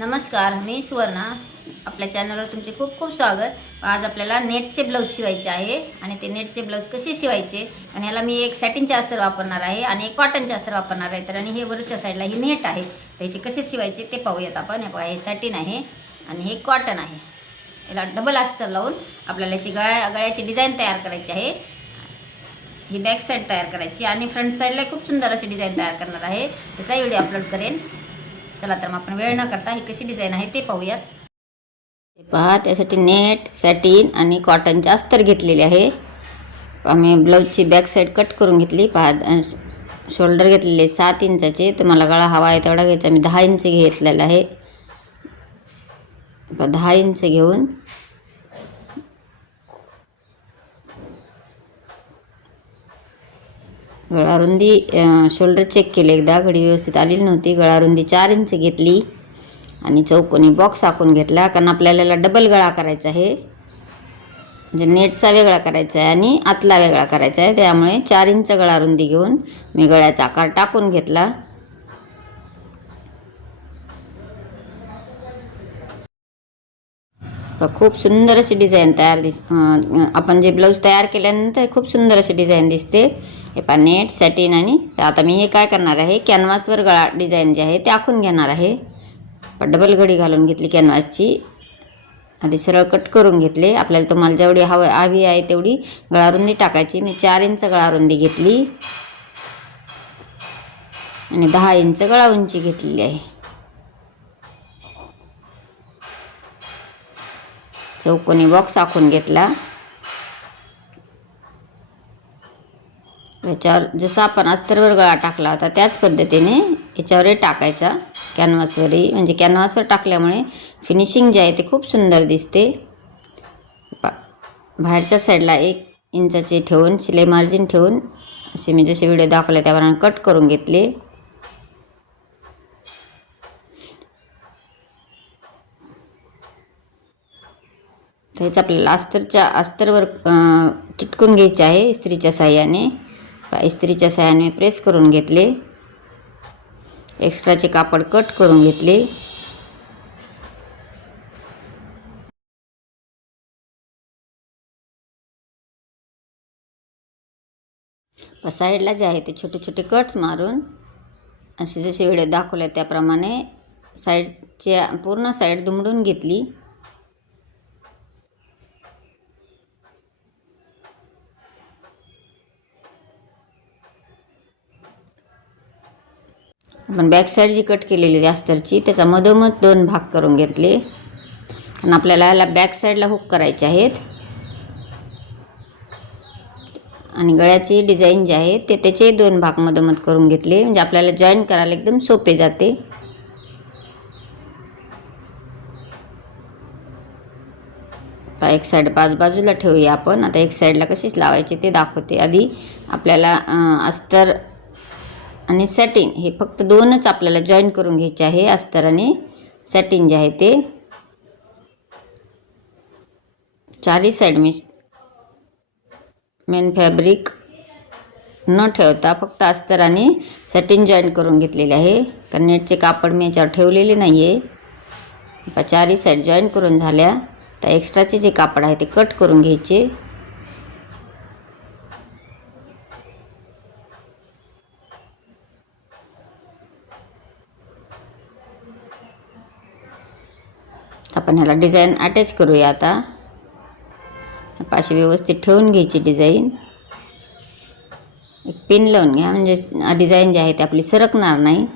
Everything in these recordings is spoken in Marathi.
नमस्कार, मी सुवर्णा. आपल्या चॅनलवर तुमचे खूप खूप स्वागत. आज आपल्याला नेटचे ब्लाऊज शिवायचे आहे आणि ते नेटचे ब्लाऊज कसे शिवायचे आणि ह्याला मी एक सॅटिनचे अस्तर वापरणार आहे आणि एक कॉटनचे अस्तर वापरणार आहे. तर आणि हे वरच्या साईडला ही नेट आहे, त्याचे कसे शिवायचे ते पाहूयात आपण. हे बघा, हे सॅटिन आहे आणि हे कॉटन आहे. याला डबल अस्तर लावून आपल्याला याची गळ्याची डिझाईन तयार करायची आहे. ही बॅक साईड तयार करायची आणि फ्रंट साईडला खूप सुंदर अशी डिझाईन तयार करणार आहे. त्याचा व्हिडिओ अपलोड करेन. चला तर मग आपण वेळ न करता ही कशी डिझाईन आहे ते पाहूयात. पहा, त्यासाठी नेट, सॅटिन आणि कॉटनचे अस्तर घेतलेले आहे. आम्ही ब्लाऊजची बॅक साईड कट करून घेतली. पहा, शोल्डर घेतलेले 7 इंचाचे. तुम्हाला गळा हवा आहे तेवढा घ्यायचा. मी 10 इंच घेतलेला आहे. 10 इंच घेऊन गळारुंदी शोल्डर चेक केले एकदा, घडी व्यवस्थित आलेली नव्हती. गळारुंदी 4 इंच घेतली आणि चौकोनी बॉक्स आखून घेतला, कारण आपल्याला डबल गळा करायचा आहे. म्हणजे नेटचा वेगळा करायचा आहे आणि आतला वेगळा करायचा आहे. त्यामुळे 4 इंच गळारुंदी घेऊन मी गळ्याचा आकार टाकून घेतला. खूप सुंदर अशी डिझाईन आपण जे ब्लाऊज तयार केल्यानंतर खूप सुंदर अशी डिझाईन दिसते. हे पहा, नेट, सॅटिन आणि आता मी हे काय करणार आहे, कॅनव्हासवर गळा डिझाईन जे आहे ते आखून घेणार आहे. डबल घडी घालून घेतली कॅनव्हासची. आधी सरळ कट करून घेतले. आपल्याला तुम्हाला जेवढी हवी आहे तेवढी गळारुंदी टाकायची. मी 4 इंच गळारुंदी घेतली आणि 10 इंच गळा उंची घेतलेली आहे. चौकोनी बॉक्स आखून घेतला. याच्यावर जसा आपण अस्तरवर गळा टाकला होता त्याच पद्धतीने याच्यावरही टाकायचा, कॅनव्हासवरही. म्हणजे कॅनव्हासवर टाकल्यामुळे फिनिशिंग जे आहे ते खूप सुंदर दिसते. बाहेरच्या साईडला 1 इंचाचे ठेवून शिलाई मार्जिन ठेवून असे मी जसे व्हिडिओ दाखवले त्याप्रमाणे कट करून घेतले. हेच आपल्याला अस्तरवर चिटकून घ्यायचे आहे इस्त्रीच्या साह्याने. इस्त्रीच्या साह्याने प्रेस करून घेतले. एक्स्ट्राचे कापड कट करून घेतले. साईडला जे आहे ते छोटे छोटे कट्स मारून असे जसे व्हिडिओ दाखवले त्याप्रमाणे साईडच्या पूर्ण साईड दुमडून घेतली. आपण बॅक साईड जी कट केलेली अस्तरची त्याचा मधोमध 2 भाग करून घेतले आणि आपल्याला याला बॅक साईडला हुक करायचे आहेत. आणि गळ्याची डिझाईन जी आहे ते त्याचे 2 भाग मधोमध करून घेतले, म्हणजे आपल्याला जॉईन करायला एकदम सोपे जाते. एक साईड बाजूला ठेवूया आपण. आता एक साईडला कशीच लावायची ते दाखवते. आधी आपल्याला अस्तर आणि सॅटिन हे फक्त 2च आपल्याला जॉईन करून घ्यायचे आहे. अस्तर आणि सॅटिन जे आहे ते चारही साईड मी मेन फॅब्रिक न ठेवता फक्त अस्तर आणि सॅटिन जॉईन करून घेतलेले आहे, कारण नेटचे कापड मी याच्यावर ठेवलेले नाही आहे. चारही साईड जॉईन करून झाल्या तर एक्स्ट्राचे जे कापड आहे ते कट करून घ्यायचे. आपण ह्याला डिझाईन अटॅच करूया. आता अशी व्यवस्थित ठेवून घ्यायची डिझाईन. एक पिन लावून घ्या, म्हणजे डिझाईन जी आहे ती आपली सरकणार नाही.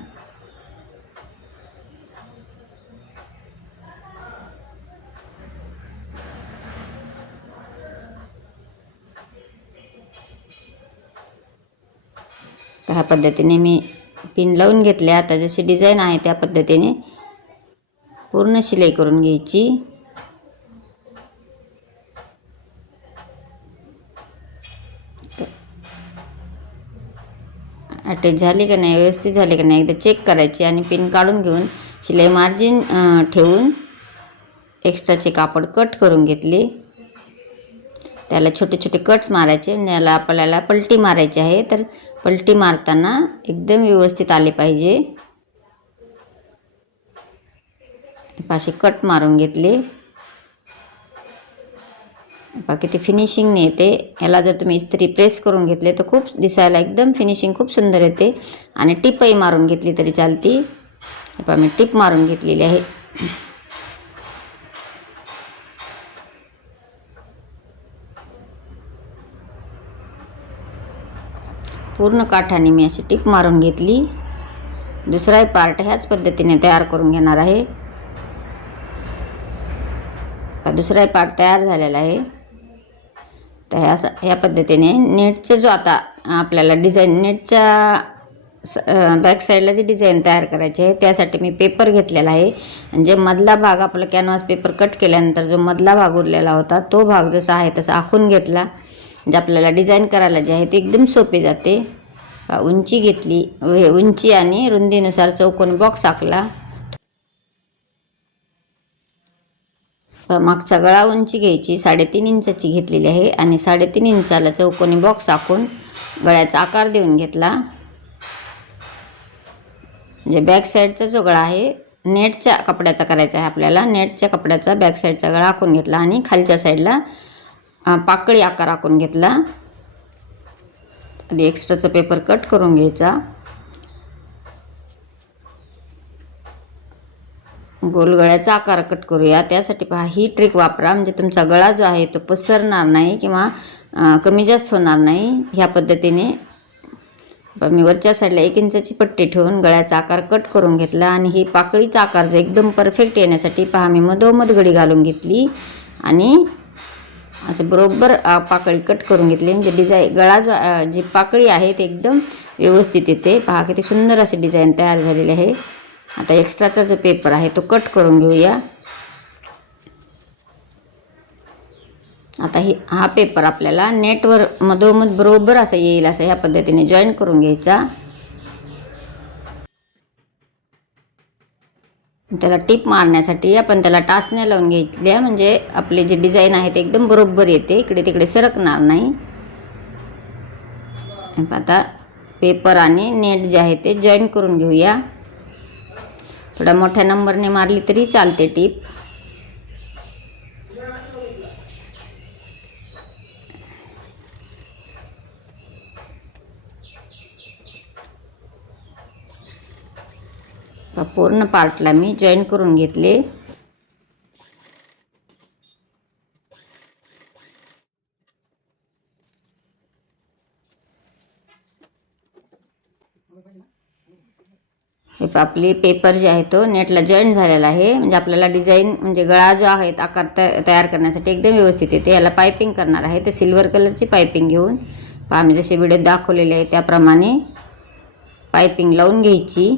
ह्या पद्धतीने मी पिन लावून घेतले. आता जशी डिझाईन आहे त्या पद्धतीने पूर्ण शिलाई करून घ्यायची. अटॅच झाली का नाही, व्यवस्थित झाली का नाही एकदा चेक करायची आणि पिन काढून घेऊन शिलाई मार्जिन ठेवून एक्स्ट्राचे कापड कट करून घेतले. त्याला छोटे छोटे कट्स मारायचे, म्हणजे याला आपल्याला पलटी मारायची आहे. तर पलटी मारताना एकदम व्यवस्थित आले पाहिजे. अशी कट मारून घेतले. किती फिनिशिंगने येते. याला जर तुम्ही इस्त्री प्रेस करून घेतले तर खूप दिसायला एकदम फिनिशिंग खूप सुंदर येते. आणि टिपही मारून घेतली तरी चालती. मी टिप मारून घेतलेली आहे. पूर्ण काठाने मी अशी टिप मारून घेतली. दुसराही पार्ट ह्याच पद्धतीने तयार करून घेणार आहे. दुसराही पार्ट तयार झालेला आहे. तर ह्या पद्धतीने नेटचं जो आता आपल्याला डिझाईन नेटच्या बॅक साईडला जी डिझाईन तयार करायची आहे त्यासाठी मी पेपर घेतलेला आहे. आणि जे मधला भाग आपला कॅनव्हास पेपर कट केल्यानंतर जो मधला भाग उरलेला होता तो भाग जसा आहे तसा आखून घेतला. म्हणजे आपल्याला डिझाईन करायला जे आहे ते एकदम सोपे जाते. उंची घेतली, उंची आणि रुंदीनुसार चौकोनी बॉक्स आखला. मागचा गळा उंची घ्यायची 3.5 इंचाची घेतलेली आहे आणि 3.5 इंचाला चौकोनी बॉक्स आखून गळ्याचा आकार देऊन घेतला. म्हणजे बॅक साईडचा जो गळा आहे नेटच्या कपड्याचा करायचा आहे आपल्याला. नेटच्या कपड्याचा बॅक साईडचा गळा आखून घेतला आणि खालच्या साईडला पाकळी आकार आखून घेतला. आधी एक्स्ट्राचा पेपर कट करून घ्यायचा. गोल गळ्याचा आकार कट करूया. त्यासाठी पहा ही ट्रिक वापरा, म्हणजे तुमचा गळा जो आहे तो पसरणार नाही किंवा कमी जास्त होणार नाही. ह्या पद्धतीने मी वरच्या साईडला 1 इंचाची पट्टी ठेवून गळ्याचा आकार कट करून घेतला. आणि ही पाकळीचा आकार जो एकदम परफेक्ट येण्यासाठी पहा मी मधोमध घडी घालून घेतली आणि असं बरोबर पाकळी कट करून घेतली. म्हणजे डिझाईन गळा जो जी पाकळी आहे ते एकदम व्यवस्थित येते. पहा किती सुंदर असे डिझाईन तयार झालेले आहे. आता एक्स्ट्राचा जो पेपर आहे तो कट करून घेऊया. आता हा पेपर आपल्याला नेटवर मधोमध बरोबर असं येईल असं ह्या पद्धतीने जॉईन करून घ्यायचा. त्याला टिप मारण्यासाठी आपण त्याला टाचण्या लावून घेतल्या, म्हणजे आपले जे डिझाईन आहे ते एकदम बरोबर येते, इकडे तिकडे सरकणार नाही. आता पेपर आणि नेट जे आहे ते जॉईन करून घेऊया. थोडा मोठ्या नंबरने मारली तरी चालते टिप. पूर्ण पार्टला मी जॉईन करून घेतले. हे आपली पेपर जे आहे तो नेटला जॉईन झालेला आहे. म्हणजे आपल्याला डिझाईन म्हणजे गळा जो आहे आकार तयार करण्यासाठी एकदम व्यवस्थित येते. याला पायपिंग करणार आहे. ते सिल्वर कलरची पायपिंग घेऊन पहा मी जसे व्हिडिओ दाखवलेले आहे त्याप्रमाणे पायपिंग लावून घ्यायची.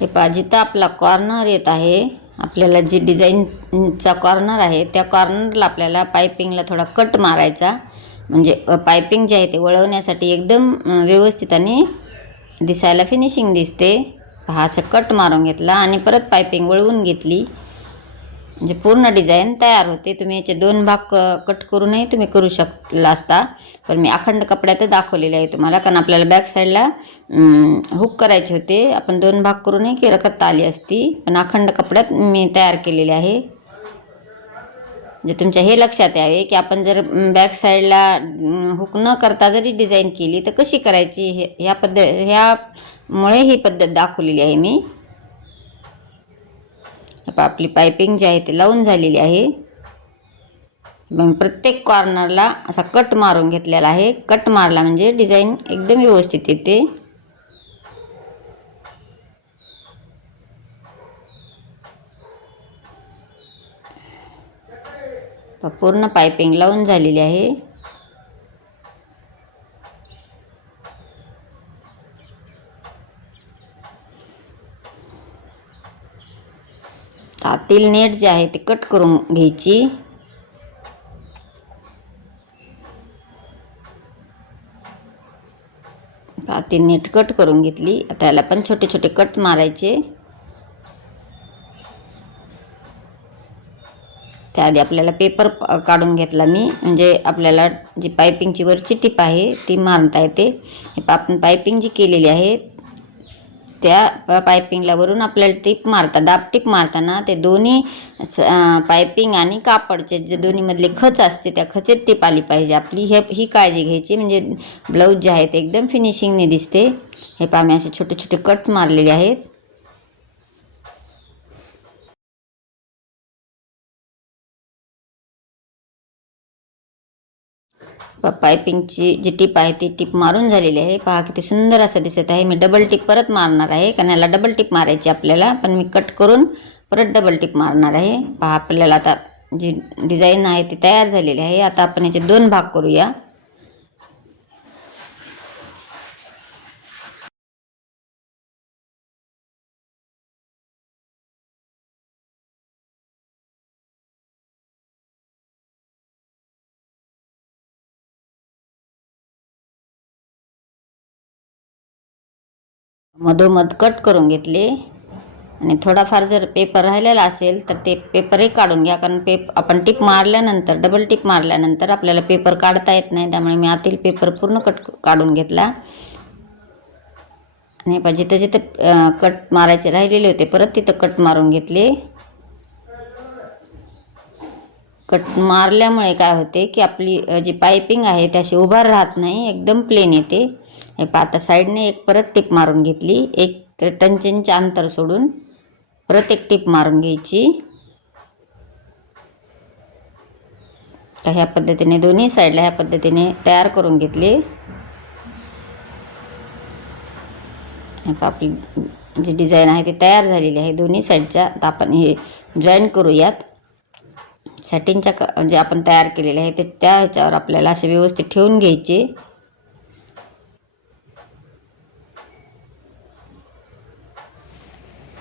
हे पहा जिथं आपला कॉर्नर येत आहे, आपल्याला जी डिझाईनचा कॉर्नर आहे त्या कॉर्नरला आपल्याला पायपिंगला थोडा कट मारायचा. म्हणजे पायपिंग जे आहे ते वळवण्यासाठी एकदम व्यवस्थित आणि दिसायला फिनिशिंग दिसते. हा असं कट मारून घेतला आणि परत पायपिंग वळवून घेतली, म्हणजे पूर्ण डिझाईन तयार होते. तुम्ही याचे 2 भाग कट करूनही तुम्ही करू शकला असता, पण मी अखंड कपड्यातच दाखवलेले आहे तुम्हाला, कारण आपल्याला बॅक साईडला हुक करायचे होते. आपण 2 भाग करूनही करता आली असती, पण अखंड कपड्यात मी तयार केलेले आहे. म्हणजे तुमच्या हे लक्षात यावे की आपण जर बॅक साईडला हुक न करता जरी डिझाईन केली तर कशी करायची, ह्यामुळे ही पद्धत दाखवलेली आहे मी. आपली पायपिंग जी आहे ती लावून झालेली आहे. मग प्रत्येक कॉर्नरला असा कट मारून घेतलेला आहे. कट मारला म्हणजे डिझाईन एकदम व्यवस्थित येते. पूर्ण पायपिंग लावून झालेली आहे. आतील नेट जे आहे ते कट करून घ्यायची. आतील नेट कट करून घेतली. आता याला पण छोटे छोटे कट मारायचे. आधी आपल्याला पेपर काढून घेतला मी, म्हणजे आपल्याला जी पायपिंगची वरची टिप आहे ती मारता येते. आपण पायपिंग जी केलेली आहे त्या पायपिंगला वरून आपल्याला टिप दाब टिप मारताना ते दोन्ही पायपिंग आणि कापडचे जे दोन्हीमधले खच असते त्या खचेत टिप आली पाहिजे आपली. ही काळजी घ्यायची, म्हणजे ब्लाऊज जे आहे ते एकदम फिनिशिंगने दिसते. हे पहा मी असे छोटे छोटे कट्स मारलेले आहेत. पायपिंगची जी टिप आहे ती टिप मारून झालेली आहे. पहा किती सुंदर असं दिसत आहे. मी डबल टिप परत मारणार आहे, कारण याला डबल टिप मारायची आपल्याला, पण मी कट करून परत डबल टिप मारणार आहे. पहा आपल्याला आता जी डिझाईन आहे ती तयार झालेली आहे. आता आपण याचे 2 भाग करूया. मधोमध कट करून घेतले आणि थोडाफार जर पेपर राहिलेला असेल तर ते पेपरही काढून घ्या, कारण आपण टिप मारल्यानंतर डबल टिप मारल्यानंतर आपल्याला पेपर काढता येत नाही. त्यामुळे मी आतील पेपर पूर्ण काढून घेतला आणि जिथं जिथं कट मारायचे राहिलेले होते परत तिथं कट मारून घेतले. कट मारल्यामुळे काय होते की आपली जी पायपिंग आहे त्याशी उभार राहत नाही, एकदम प्लेन येते. हे पहा आता साईडने एक परत टिप मारून घेतली, 1 टंचींचे अंतर सोडून परत एक टिप मारून घ्यायची. तर ह्या पद्धतीने दोन्ही साईडला ह्या पद्धतीने तयार करून घेतले. आपली जी डिझाईन आहे ती तयार झालेली आहे दोन्ही साईडच्या. आता आपण हे जॉईन करूयात. सॅटिनच्या जे आपण तयार केलेले आहे ते त्या ह्याच्यावर आपल्याला असे व्यवस्थित ठेवून घ्यायचे.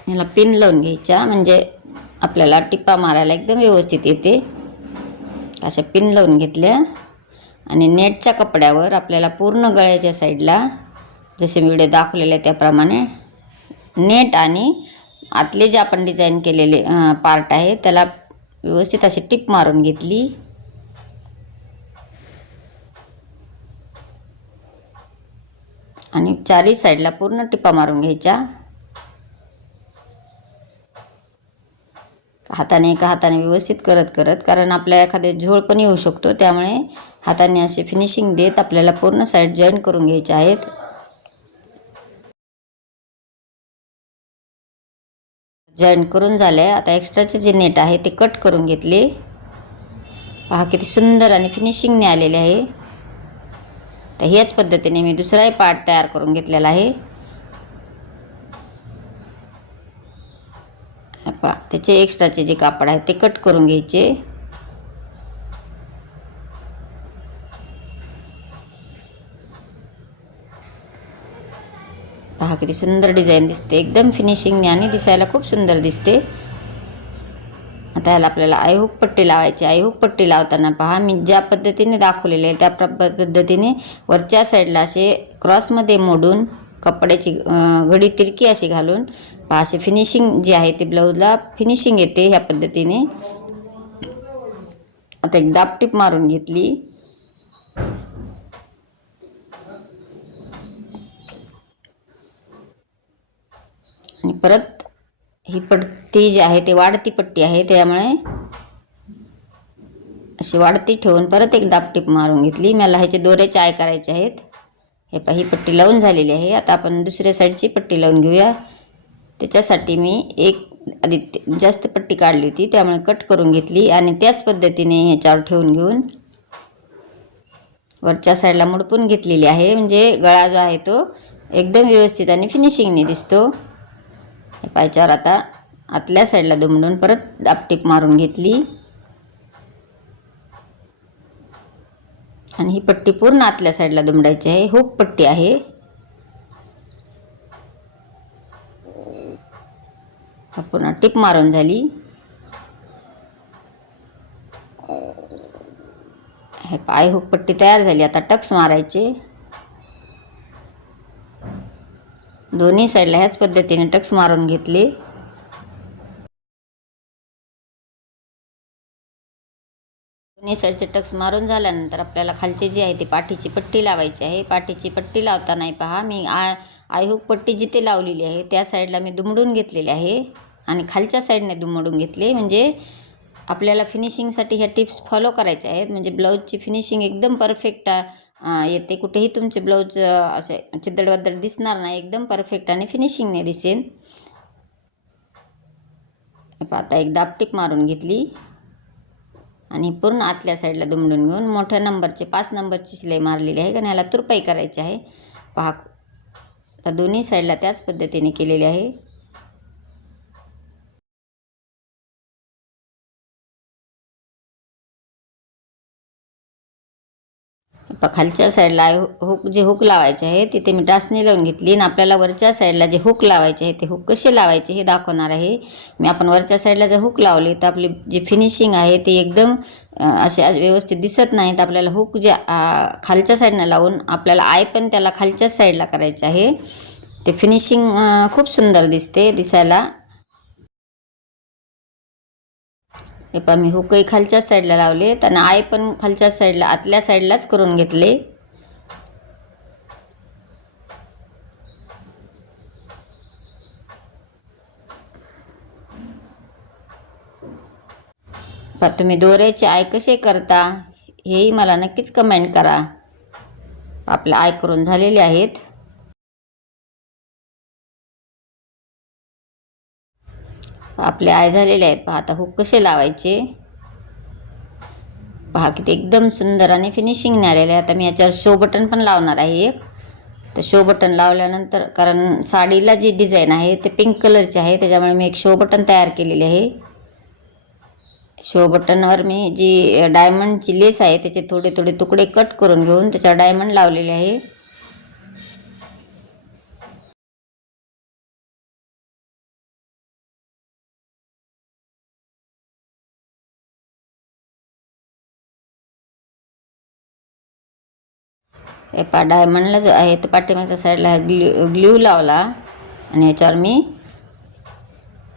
याला पिन लावून घ्यायच्या, म्हणजे आपल्याला टिपा मारायला एकदम व्यवस्थित येते. अशा पिन लावून घेतल्या आणि नेटच्या कपड्यावर आपल्याला पूर्ण गळ्याच्या साईडला जसे मी व्हिडिओ दाखवलेले त्याप्रमाणे नेट आणि आतले जे आपण डिझाईन केलेले पार्ट आहे त्याला व्यवस्थित अशी टिप मारून घेतली. आणि चारही साईडला पूर्ण टिपा मारून घ्यायच्या. एका हाताने व्यवस्थित करत कारण आपल्या एखादे झोळ पण येऊ शकतो, त्यामुळे हाताने असे फिनिशिंग देत आपल्याला पूर्ण साईड जॉईन करून घ्यायचे आहेत. जॉईन करून झाले. आता एक्स्ट्राचे जे नेट आहे ते कट करून घेतले. पहा किती सुंदर आणि फिनिशिंगने आलेले आहे. तर ह्याच पद्धतीने मी दुसराही पार्ट तयार करून घेतलेला आहे. त्याचे एक्स्ट्राचे जे कापड आहे ते कट करून घ्यायचे. पहा किती सुंदर डिझाईन दिसते, एकदम फिनिशिंगने आणि दिसायला खूप सुंदर दिसते. आता याला आपल्याला आयहुक पट्टी लावायची. आयहुक पट्टी लावताना पहा मी ज्या पद्धतीने दाखवलेले आहे त्या पद्धतीने वरच्या साईडला असे क्रॉसमध्ये मोडून कपड्याची घडी तिरकी अशी घालून पहा असे फिनिशिंग जे आहे ते ब्लाऊजला फिनिशिंग येते. ह्या पद्धतीने आता एक दाब टिप मारून घेतली. आणि परत ही पट्टी जी आहे ते वाढती पट्टी आहे, त्यामुळे अशी वाढती ठेवून परत एक दाब टिप मारून घेतली. मला ह्याचे दोरे चाय करायचे आहेत. हे पहा ही पट्टी लावून झालेली आहे. आता आपण दुसऱ्या साईडची पट्टी लावून घेऊया. त्याच्यासाठी मी आधी जास्त पट्टी काढली होती, त्यामुळे कट करून घेतली आणि त्याच पद्धतीने ह्याच्यावर ठेवून घेऊन वरच्या साईडला मुडपून घेतलेली आहे, म्हणजे गळा जो आहे तो एकदम व्यवस्थित आणि फिनिशिंगने दिसतो. पायच्यावर आता आतल्या साईडला दुमडून परत दाब टिप मारून घेतली आणि ही पट्टी पूर्ण आतल्या साईडला दुमडायची आहे. हुक पट्टी आहे. पुन्हा टिप मारून झाली. हे पाय हुक पट्टी तयार झाली. आता टक्स मारायचे. दोन्ही साईडला ह्याच पद्धतीने टक्स मारून घेतले. दोन्ही साईडचे टक्स मारून झाल्यानंतर आपल्याला खालची जी आहे ती पाठीची पट्टी लावायची आहे. पाठीची पट्टी लावता नाही पहा, मी आयहूक पट्टी जिथे लावलेली आहे त्या साईडला मी दुमडून घेतलेली आहे आणि खालच्या साईडने दुमडून घेतले. म्हणजे आपल्याला फिनिशिंगसाठी ह्या टिप्स फॉलो करायच्या आहेत. म्हणजे ब्लाऊजची फिनिशिंग एकदम परफेक्ट येते. कुठेही तुमचे ब्लाऊज असे चिद्दडवादड दिसणार नाही, एकदम परफेक्ट आणि फिनिशिंगने दिसेल. आता एक दाब टिप मारून घेतली आणि पूर्ण आतल्या साईडला दुमडून घेऊन मोठ्या नंबरचे 5 नंबरची शिलाई मारलेली आहे कारण याला तुरपाई करायची आहे. पहा तर दोन्ही साईडला त्याच पद्धतीने केलेली आहे. खालच्या साईडला हुक लावायचे आहे तिथे मी टाचणी लावून घेतली आणि आपल्याला वरच्या साईडला जे हुक लावायचे आहे ते हुक कसे लावायचे हे दाखवणार आहे मी. आपण वरच्या साईडला जर हुक लावले तर आपली जी फिनिशिंग आहे ते एकदम असे व्यवस्थित दिसत नाही. तर आपल्याला हुक जे खालच्या साईडनं लावून आपल्याला आय पण त्याला खालच्याच साईडला करायचे आहे. ते फिनिशिंग खूप सुंदर दिसते दिसायला. हे पण मी हुकही खालच्याच साईडला लावले आणि आय पण खालच्याच साईडला आतल्या साईडलाच करून घेतले. तुम्ही दोऱ्याचे आय कसे करता हेही मला नक्कीच कमेंट करा. आपले आय करून झालेले आहेत. आपले आय झालेले आहेत. पहा आता हुक कसे लावायचे पहा किती एकदम सुंदर आणि फिनिशिंग आलेले आहे. आता मी याच्यावर शो बटन पण लावणार आहे एक. तर शो बटन लावल्यानंतर कारण साडीला जी डिझाईन आहे ते पिंक कलरची आहे त्याच्यामुळे मी एक शो बटन तयार केलेले आहे. शो बटनवर मी जी डायमंडची लेस आहे त्याचे थोडे थोडे तुकडे कट करून घेऊन त्याच्यावर डायमंड लावलेले आहे. हे डायमंडला जो आहे तर पाठीमागच्या साईडला ग्ल्यू लावला आणि याच्यावर मी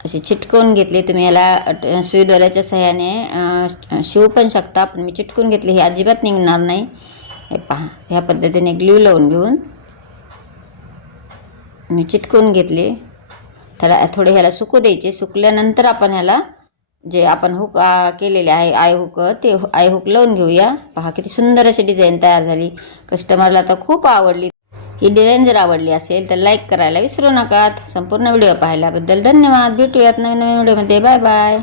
असे चिटकवून घेतले. तुम्ही याला सुई दोऱ्याच्या सहाय्याने शिवू पण शकता पण मी चिटकून घेतले. हे अजिबात निघणार नाही. हे पहा ह्या पद्धतीने ग्ल्यू लावून घेऊन मी चिटकवून घेतले. थोडे ह्याला सुकू द्यायचे. सुकल्यानंतर आपण ह्याला जे आपण हुक केलेले आहे आय हुक ते आय हुक लावून घेऊया. पहा किती सुंदर अशी डिझाईन तयार झाली. कस्टमरला तर खूप आवडली. ही डिझाईन जर आवडली असेल तर लाईक करायला विसरू नका. संपूर्ण व्हिडिओ पाहिल्याबद्दल धन्यवाद. भेटूयात नवीन व्हिडिओमध्ये. Bye bye.